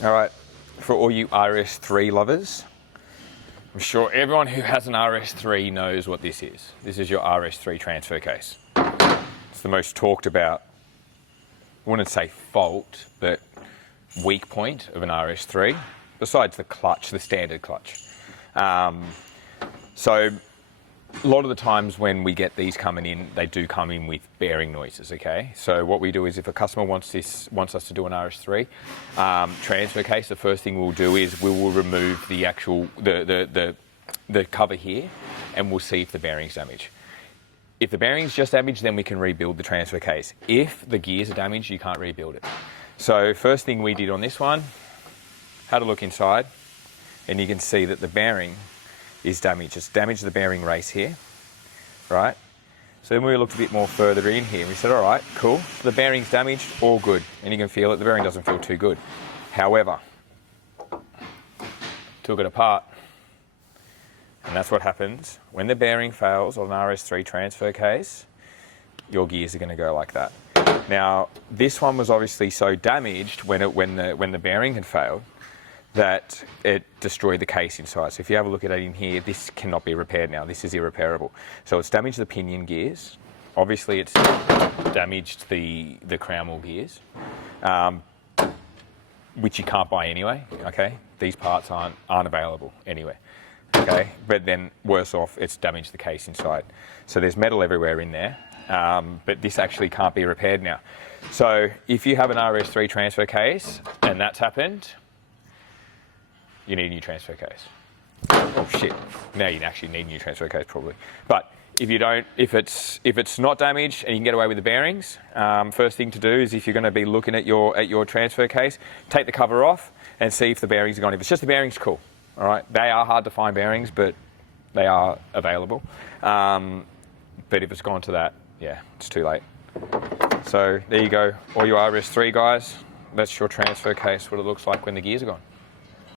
All right, for all you RS3 lovers, I'm sure everyone who has an RS3 knows what this is. This is your RS3 transfer case. It's the most talked about, I wouldn't say fault, but weak point of an RS3, besides the clutch, the standard clutch. So a lot of the times when we get these coming in, they do come in with bearing noises, okay? So what we do is if a customer wants us to do an RS3 transfer case, the first thing we'll do is we will remove the actual, the cover here, and we'll see if the bearing's damaged. If the bearing's just damaged, then we can rebuild the transfer case. If the gears are damaged, you can't rebuild it. So first thing we did on this one, had a look inside, and you can see that the bearing is damaged. It's damaged the bearing race here, right? So then we looked a bit more further in here. We said, all right, cool. The bearing's damaged, all good. And you can feel it, the bearing doesn't feel too good. However, took it apart, and that's what happens. When the bearing fails on an RS3 transfer case, your gears are gonna go like that. Now, this one was obviously so damaged when the bearing had failed that it destroyed the case inside. So if you have a look at it in here, this cannot be repaired now. This is irreparable. So it's damaged the pinion gears. Obviously it's damaged the crown wheel gears, which you can't buy anyway, okay? These parts aren't available anyway, okay? But then worse off, it's damaged the case inside. So there's metal everywhere in there, but this actually can't be repaired now. So if you have an RS3 transfer case and that's happened, you need a new transfer case. Oh shit, now you actually need a new transfer case probably. But if you don't, if it's not damaged and you can get away with the bearings, first thing to do is if you're gonna be looking at your transfer case, take the cover off and see if the bearings are gone. If it's just the bearings, cool, all right? They are hard to find bearings, but they are available. But if it's gone to that, yeah, it's too late. So there you go, all you RS3 guys, that's your transfer case, what it looks like when the gears are gone.